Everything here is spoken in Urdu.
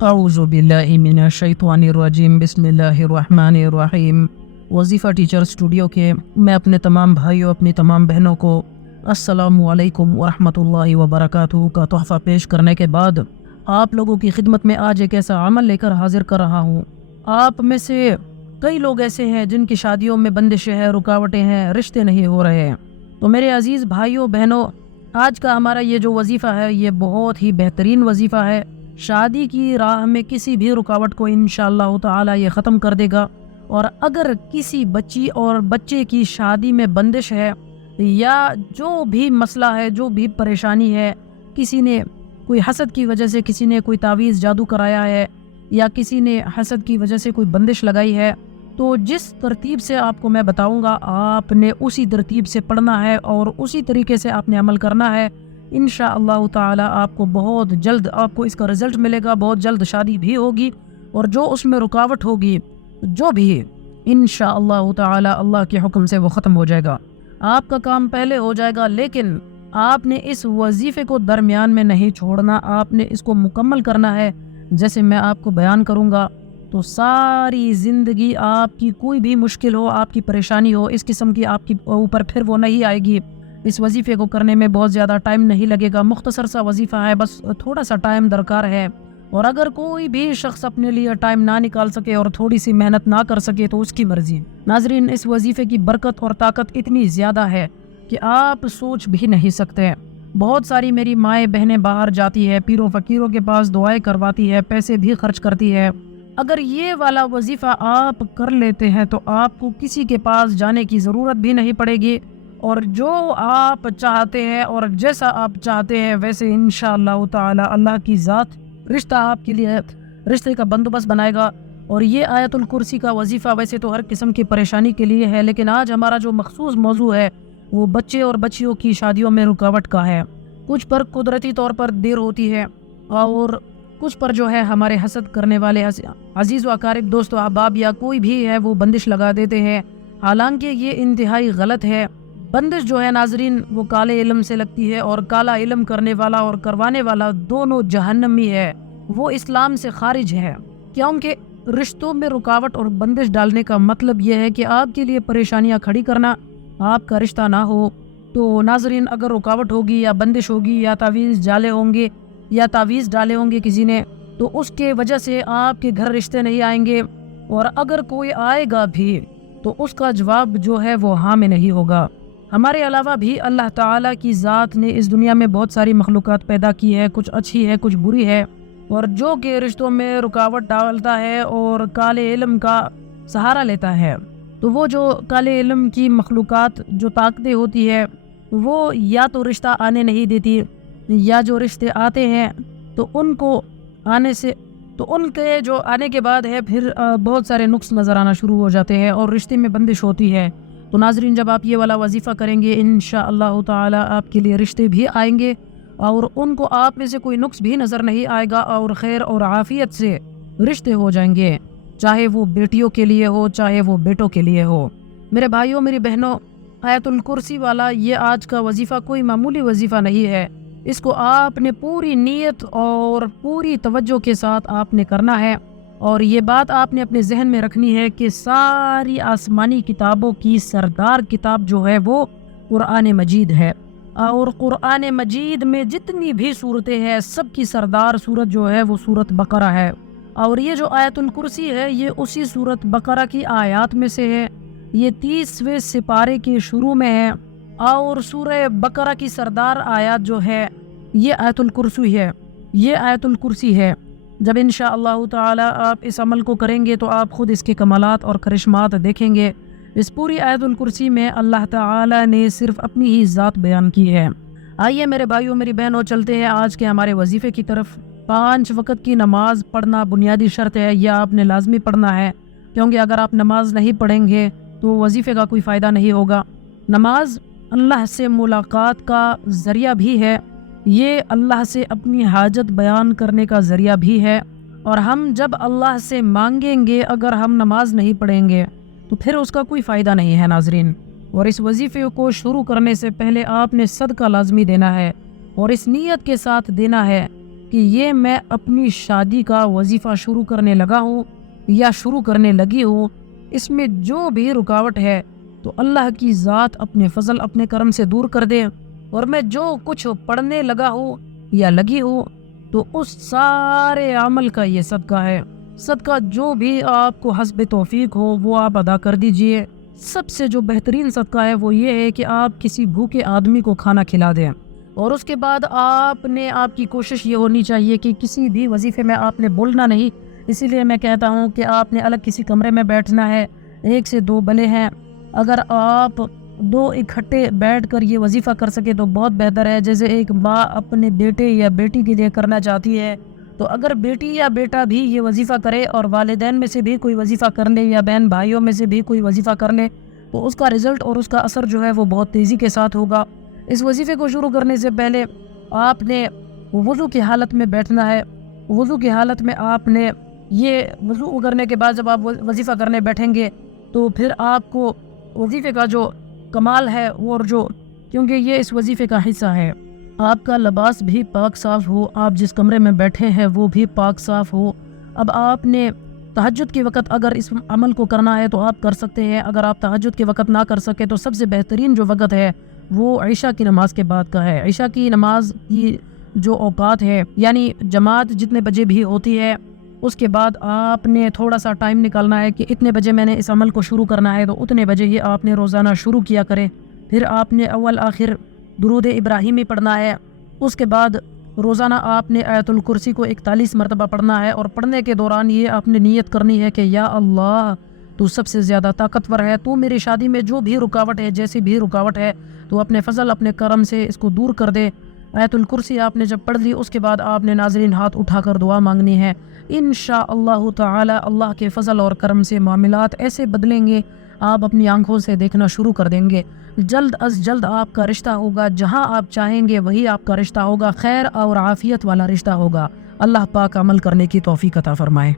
اعوذ باللہ من الشیطان الرجیم بسم اللہ الرحمن الرحیم۔ وظیفہ ٹیچر اسٹوڈیو کے میں اپنے تمام بھائیوں اپنی تمام بہنوں کو السلام علیکم ورحمۃ اللہ وبرکاتہ کا تحفہ پیش کرنے کے بعد آپ لوگوں کی خدمت میں آج ایک ایسا عمل لے کر حاضر کر رہا ہوں۔ آپ میں سے کئی لوگ ایسے ہیں جن کی شادیوں میں بندشیں ہیں، رکاوٹیں ہیں، رشتے نہیں ہو رہے ہیں۔ تو میرے عزیز بھائیوں بہنوں، آج کا ہمارا یہ جو وظیفہ ہے یہ بہت ہی بہترین وظیفہ ہے۔ شادی کی راہ میں کسی بھی رکاوٹ کو انشاءاللہ تعالی یہ ختم کر دے گا۔ اور اگر کسی بچی اور بچے کی شادی میں بندش ہے یا جو بھی مسئلہ ہے، جو بھی پریشانی ہے، کسی نے کوئی حسد کی وجہ سے کسی نے کوئی تعویذ جادو کرایا ہے یا کسی نے حسد کی وجہ سے کوئی بندش لگائی ہے، تو جس ترتیب سے آپ کو میں بتاؤں گا آپ نے اسی ترتیب سے پڑھنا ہے اور اسی طریقے سے آپ نے عمل کرنا ہے۔ انشاءاللہ تعالی آپ کو بہت جلد آپ کو اس کا رزلٹ ملے گا، بہت جلد شادی بھی ہوگی، اور جو اس میں رکاوٹ ہوگی جو بھی انشاءاللہ تعالی اللہ کے حکم سے وہ ختم ہو جائے گا۔ آپ کا کام پہلے ہو جائے گا، لیکن آپ نے اس وظیفے کو درمیان میں نہیں چھوڑنا، آپ نے اس کو مکمل کرنا ہے۔ جیسے میں آپ کو بیان کروں گا تو ساری زندگی آپ کی کوئی بھی مشکل ہو، آپ کی پریشانی ہو، اس قسم کی آپ کی اوپر پھر وہ نہیں آئے گی۔ اس وظیفے کو کرنے میں بہت زیادہ ٹائم نہیں لگے گا، مختصر سا وظیفہ ہے، بس تھوڑا سا ٹائم درکار ہے۔ اور اگر کوئی بھی شخص اپنے لیے ٹائم نہ نکال سکے اور تھوڑی سی محنت نہ کر سکے تو اس کی مرضی۔ ناظرین، اس وظیفے کی برکت اور طاقت اتنی زیادہ ہے کہ آپ سوچ بھی نہیں سکتے۔ بہت ساری میری مائیں بہنیں باہر جاتی ہے، پیروں فقیروں کے پاس دعائیں کرواتی ہے، پیسے بھی خرچ کرتی ہے۔ اگر یہ والا وظیفہ آپ کر لیتے ہیں تو آپ کو کسی کے پاس جانے کی ضرورت بھی نہیں پڑے گی، اور جو آپ چاہتے ہیں اور جیسا آپ چاہتے ہیں ویسے انشاءاللہ تعالی اللہ کی ذات رشتہ آپ کے لیے رشتے کا بندوبست بنائے گا۔ اور یہ آیت الکرسی کا وظیفہ ویسے تو ہر قسم کی پریشانی کے لیے ہے، لیکن آج ہمارا جو مخصوص موضوع ہے وہ بچے اور بچیوں کی شادیوں میں رکاوٹ کا ہے۔ کچھ پر قدرتی طور پر دیر ہوتی ہے اور کچھ پر جو ہے ہمارے حسد کرنے والے عزیز و اقارب، دوست و احباب یا کوئی بھی ہے وہ بندش لگا دیتے ہیں، حالانکہ یہ انتہائی غلط ہے۔ بندش جو ہے ناظرین وہ کالے علم سے لگتی ہے، اور کالا علم کرنے والا اور کروانے والا دونوں جہنمی ہے، وہ اسلام سے خارج ہے۔ کیونکہ رشتوں میں رکاوٹ اور بندش ڈالنے کا مطلب یہ ہے کہ آپ کے لیے پریشانیاں کھڑی کرنا، آپ کا رشتہ نہ ہو۔ تو ناظرین، اگر رکاوٹ ہوگی یا بندش ہوگی یا تعویذ ڈالے ہوں گے کسی نے، تو اس کے وجہ سے آپ کے گھر رشتے نہیں آئیں گے، اور اگر کوئی آئے گا بھی تو اس کا جواب جو ہے وہ ہاں میں نہیں ہوگا۔ ہمارے علاوہ بھی اللہ تعالیٰ کی ذات نے اس دنیا میں بہت ساری مخلوقات پیدا کی ہے، کچھ اچھی ہے کچھ بری ہے، اور جو کہ رشتوں میں رکاوٹ ڈالتا ہے اور کالے علم کا سہارا لیتا ہے، تو وہ جو کالے علم کی مخلوقات جو طاقتیں ہوتی ہے وہ یا تو رشتہ آنے نہیں دیتی، یا جو رشتے آتے ہیں تو ان کے جو آنے کے بعد ہے پھر بہت سارے نقص نظر آنا شروع ہو جاتے ہیں اور رشتے میں بندش ہوتی ہے۔ تو ناظرین، جب آپ یہ والا وظیفہ کریں گے انشاءاللہ تعالی آپ کے لیے رشتے بھی آئیں گے، اور ان کو آپ میں سے کوئی نقص بھی نظر نہیں آئے گا، اور خیر اور عافیت سے رشتے ہو جائیں گے، چاہے وہ بیٹیوں کے لیے ہو چاہے وہ بیٹوں کے لیے ہو۔ میرے بھائیوں میری بہنوں، آیت الکرسی والا یہ آج کا وظیفہ کوئی معمولی وظیفہ نہیں ہے۔ اس کو آپ نے پوری نیت اور پوری توجہ کے ساتھ آپ نے کرنا ہے، اور یہ بات آپ نے اپنے ذہن میں رکھنی ہے کہ ساری آسمانی کتابوں کی سردار کتاب جو ہے وہ قرآن مجید ہے، اور قرآن مجید میں جتنی بھی صورتیں ہیں سب کی سردار صورت جو ہے وہ صورت بقرہ ہے، اور یہ جو آیت الکرسی ہے یہ اسی صورت بقرہ کی آیات میں سے ہے، یہ 30ویں سپارے کے شروع میں ہے، اور سورہ بقرہ کی سردار آیات جو ہے یہ آیت الکرسی ہے۔ جب انشاءاللہ تعالی آپ اس عمل کو کریں گے تو آپ خود اس کے کمالات اور کرشمات دیکھیں گے۔ اس پوری آیت الکرسی میں اللہ تعالی نے صرف اپنی ہی ذات بیان کی ہے۔ آئیے میرے بھائیوں میری بہنوں، چلتے ہیں آج کے ہمارے وظیفے کی طرف۔ 5 وقت کی نماز پڑھنا بنیادی شرط ہے، یہ آپ نے لازمی پڑھنا ہے، کیونکہ اگر آپ نماز نہیں پڑھیں گے تو وظیفے کا کوئی فائدہ نہیں ہوگا۔ نماز اللہ سے ملاقات کا ذریعہ بھی ہے، یہ اللہ سے اپنی حاجت بیان کرنے کا ذریعہ بھی ہے، اور ہم جب اللہ سے مانگیں گے اگر ہم نماز نہیں پڑھیں گے تو پھر اس کا کوئی فائدہ نہیں ہے ناظرین۔ اور اس وظیفے کو شروع کرنے سے پہلے آپ نے صدقہ لازمی دینا ہے، اور اس نیت کے ساتھ دینا ہے کہ یہ میں اپنی شادی کا وظیفہ شروع کرنے لگا ہوں یا شروع کرنے لگی ہوں، اس میں جو بھی رکاوٹ ہے تو اللہ کی ذات اپنے فضل اپنے کرم سے دور کر دے، اور میں جو کچھ پڑھنے لگا ہوں یا لگی ہوں تو اس سارے عمل کا یہ صدقہ ہے۔ صدقہ جو بھی آپ کو حسب توفیق ہو وہ آپ ادا کر دیجئے۔ سب سے جو بہترین صدقہ ہے وہ یہ ہے کہ آپ کسی بھوکے آدمی کو کھانا کھلا دیں، اور اس کے بعد آپ کی کوشش یہ ہونی چاہیے کہ کسی بھی وظیفے میں آپ نے بولنا نہیں۔ اسی لیے میں کہتا ہوں کہ آپ نے الگ کسی کمرے میں بیٹھنا ہے، 1 سے 2 بلے ہیں، اگر آپ 2 اکٹھے بیٹھ کر یہ وظیفہ کر سکے تو بہت بہتر ہے۔ جیسے ایک ماں اپنے بیٹے یا بیٹی کے لیے کرنا چاہتی ہے، تو اگر بیٹی یا بیٹا بھی یہ وظیفہ کرے اور والدین میں سے بھی کوئی وظیفہ کر لے یا بہن بھائیوں میں سے بھی کوئی وظیفہ کر لے تو اس کا رزلٹ اور اس کا اثر جو ہے وہ بہت تیزی کے ساتھ ہوگا۔ اس وظیفے کو شروع کرنے سے پہلے آپ نے وضو کی حالت میں بیٹھنا ہے۔ وضو کی حالت میں آپ نے یہ وضو کرنے کے بعد جب آپ وظیفہ کرنے بیٹھیں گے تو پھر آپ کو وظیفے کا جو کمال ہے اور جو کیونکہ یہ اس وظیفے کا حصہ ہے، آپ کا لباس بھی پاک صاف ہو، آپ جس کمرے میں بیٹھے ہیں وہ بھی پاک صاف ہو۔ اب آپ نے تہجد کے وقت اگر اس عمل کو کرنا ہے تو آپ کر سکتے ہیں، اگر آپ تہجد کے وقت نہ کر سکے تو سب سے بہترین جو وقت ہے وہ عشاء کی نماز کے بعد کا ہے۔ عشاء کی نماز کی جو اوقات ہے یعنی جماعت جتنے بجے بھی ہوتی ہے اس کے بعد آپ نے تھوڑا سا ٹائم نکالنا ہے کہ اتنے بجے میں نے اس عمل کو شروع کرنا ہے، تو اتنے بجے یہ آپ نے روزانہ شروع کیا کریں۔ پھر آپ نے اول آخر درود ابراہیمی پڑھنا ہے، اس کے بعد روزانہ آپ نے آیت الکرسی کو 41 مرتبہ پڑھنا ہے، اور پڑھنے کے دوران یہ آپ نے نیت کرنی ہے کہ یا اللہ تو سب سے زیادہ طاقتور ہے، تو میری شادی میں جو بھی رکاوٹ ہے جیسی بھی رکاوٹ ہے تو اپنے فضل اپنے کرم سے اس کو دور کر دے۔ آیت الکرسی آپ نے جب پڑھ لی اس کے بعد آپ نے ناظرین ہاتھ اٹھا کر دعا مانگنی ہے۔ انشاءاللہ تعالی اللہ کے فضل اور کرم سے معاملات ایسے بدلیں گے، آپ اپنی آنکھوں سے دیکھنا شروع کر دیں گے۔ جلد از جلد آپ کا رشتہ ہوگا، جہاں آپ چاہیں گے وہی آپ کا رشتہ ہوگا، خیر اور عافیت والا رشتہ ہوگا۔ اللہ پاک عمل کرنے کی توفیق عطا فرمائے۔